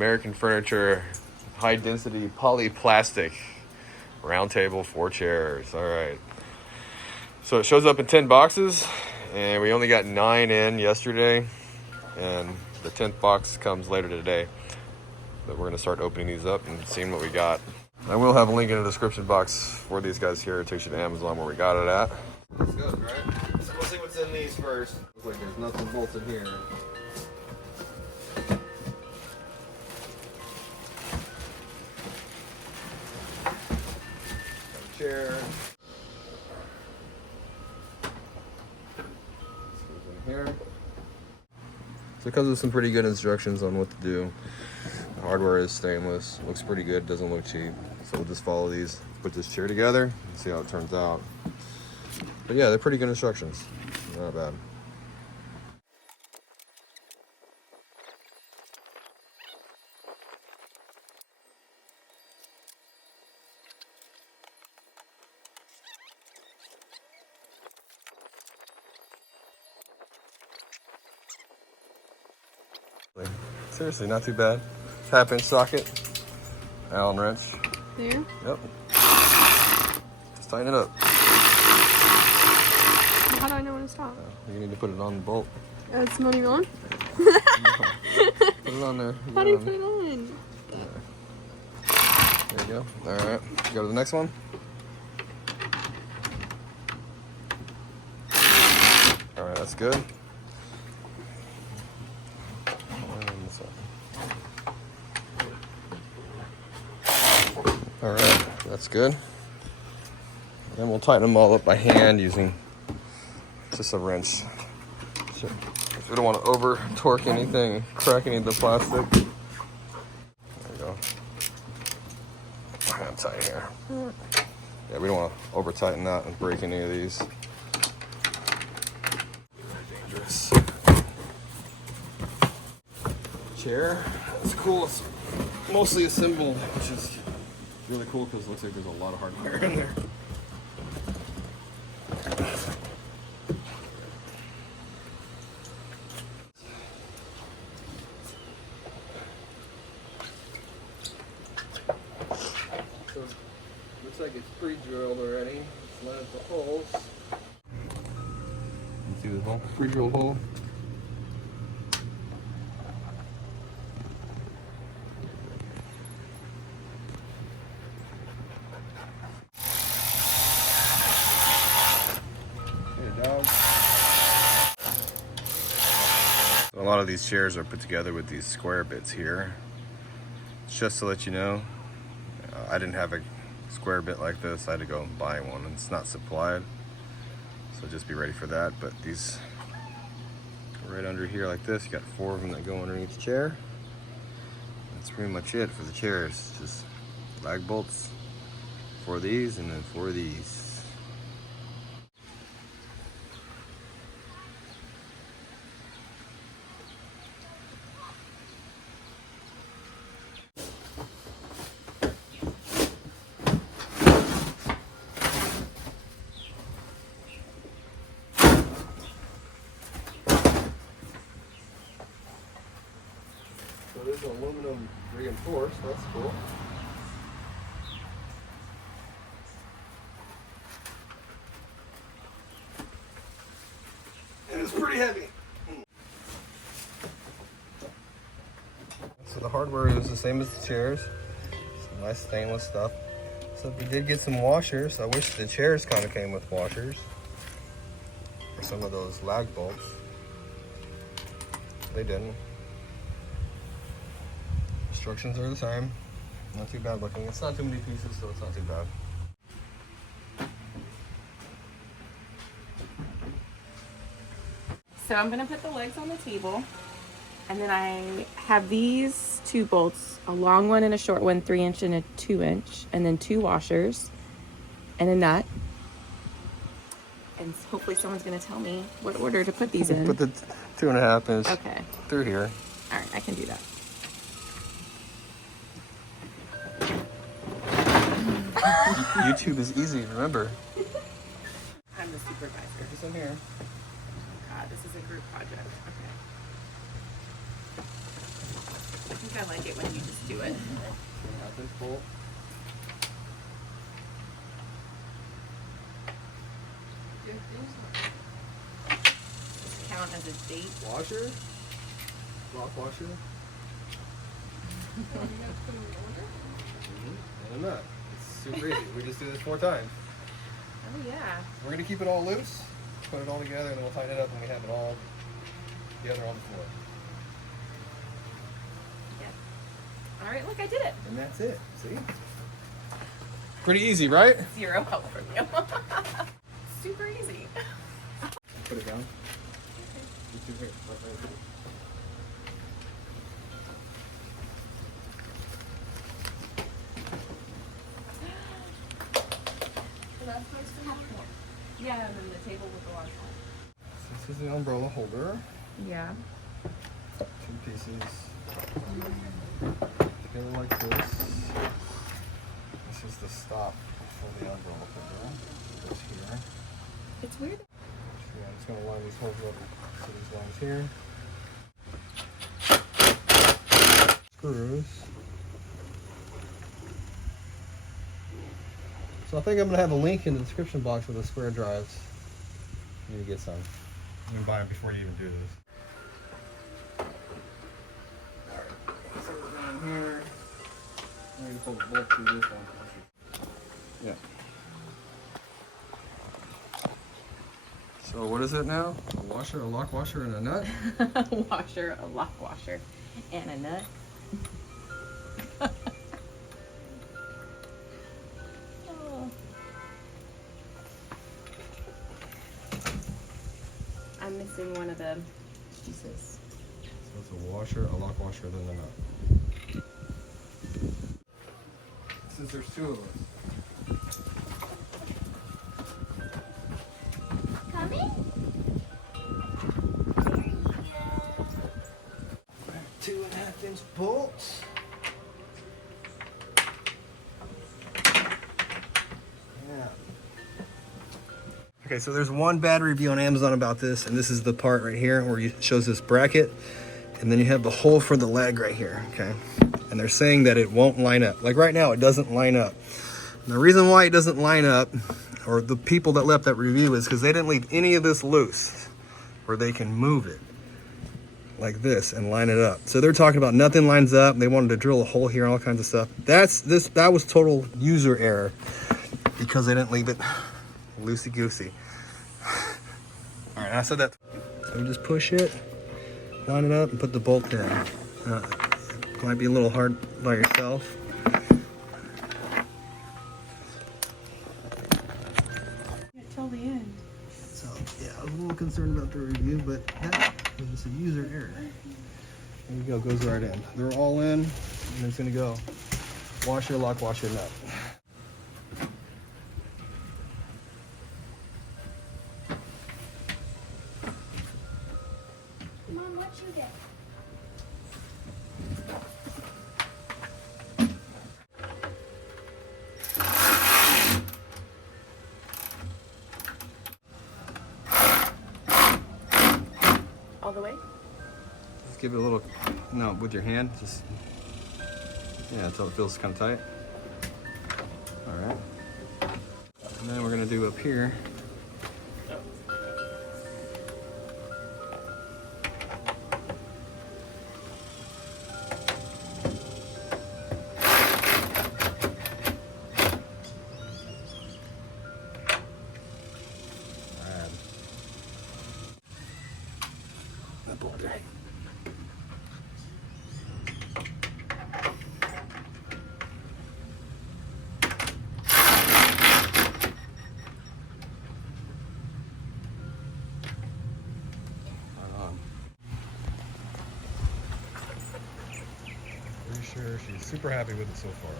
American Furniture high density polyplastic round table 4 chairs. All right. So it shows up in 10 boxes, and we only got 9 in yesterday, and the 10th box comes later today. But we're gonna start opening these up and seeing what we got. I will have a link in the description box for these guys here. It takes you to Amazon where we got it at. Let's go, right? So we'll see what's in these first. Looks like there's nuts and bolts in here. Chair. Here. So it comes with some pretty good instructions on what to do. The hardware is stainless, looks pretty good, doesn't look cheap. So we'll just follow these, put this chair together, and see how it turns out. But yeah, they're pretty good instructions. Not bad. Seriously, not too bad. 1/2-inch socket, Allen wrench. There? Yep. Just tighten it up. How do I know when to stop? You need to put it on the bolt. Oh, it's not even on? Put it on there. How do you put it on? There you go. Alright. Go to the next one. Alright, that's good. Alright, that's good. Then we'll tighten them all up by hand using just a wrench. So, if we don't want to over torque anything, crack any of the plastic. There we go. I'm tight here. Yeah, we don't want to over tighten that and break any of these. Dangerous. Chair. It's cool. It's mostly assembled, which is really cool because it looks like there's a lot of hardware in there. So looks like it's pre-drilled already. Let's line up the holes. You see the hole? Pre-drilled hole. A lot of these chairs are put together with these square bits here. Just to let you know, I didn't have a square bit like this. I had to go and buy one, and it's not supplied. So just be ready for that. But these go right under here like this. You got 4 of them that go underneath the chair. That's pretty much it for the chairs. Just lag bolts for these and then for these. So there's aluminum reinforced, that's cool. And it's pretty heavy. So the hardware is the same as the chairs. Some nice stainless stuff. So we did get some washers. I wish the chairs kind of came with washers for some of those lag bolts. They didn't. Instructions are the same. Not too bad looking. It's not too many pieces, so it's not too bad. So I'm gonna put the legs on the table, and then I have these 2 bolts, a long one and a short one, 3-inch and a 2-inch, and then 2 washers and a nut. And hopefully someone's gonna tell me what order to put these in. Put the 2.5 inch Okay. through here. All right, I can do that. YouTube is easy, remember. I'm the supervisor. Just in here. God, this is a group project. Okay. think I like it when you just do it. This bolt. Count as a date. Washer. Lock washer. And a nut. It's super easy. We just do this 4 times. Oh yeah. We're gonna keep it all loose, put it all together, and then we'll tighten it up when we have it all together on the floor. Yeah. All right, look, I did it. And that's it. See? Pretty easy, right? 0 help from you. Super easy. Put it down. Yeah, and then the table with the large one. This is the umbrella holder. Yeah. 2 pieces. Together like this. This is the stop for the umbrella holder. It goes here. It's weird. Yeah, I'm just going to line these holes up to these lines here. Screws. So I think I'm going to have a link in the description box with the square drives. You need to get some. You can buy them before you even do this. Alright, so we're going here. I'm going to pull the bolt through this one. Yeah. So what is it now? A washer, a lock washer, and a nut? A washer, a lock washer, and a nut. Oh. I'm missing one of the pieces. So it's a washer, a lock washer, then a nut. Since there's 2 of us. Coming? 2.5-inch bolts. Yeah. Okay, so there's one bad review on Amazon about this, and this is the part right here where it shows this bracket, and then you have the hole for the leg right here, okay? And they're saying that it won't line up. Like right now, it doesn't line up. And the reason why it doesn't line up, or the people that left that review, is because they didn't leave any of this loose where they can move it like this and line it up. So they're talking about nothing lines up. They wanted to drill a hole here and all kinds of stuff. That was total user error because they didn't leave it loosey-goosey. All right, I said that. So we just push it, line it up, and put the bolt in. Might be a little hard by yourself. Till the end. So yeah, I was a little concerned about the review, but that was a user error. There you go, goes right in. They're all in, and it's gonna go washer, lock, washer, nut. Mom, what you get? All the way? Just give it a little, no, with your hand, just, yeah, until it feels kind of tight. All right. And then we're gonna do up here. Pretty sure she's super happy with it so far.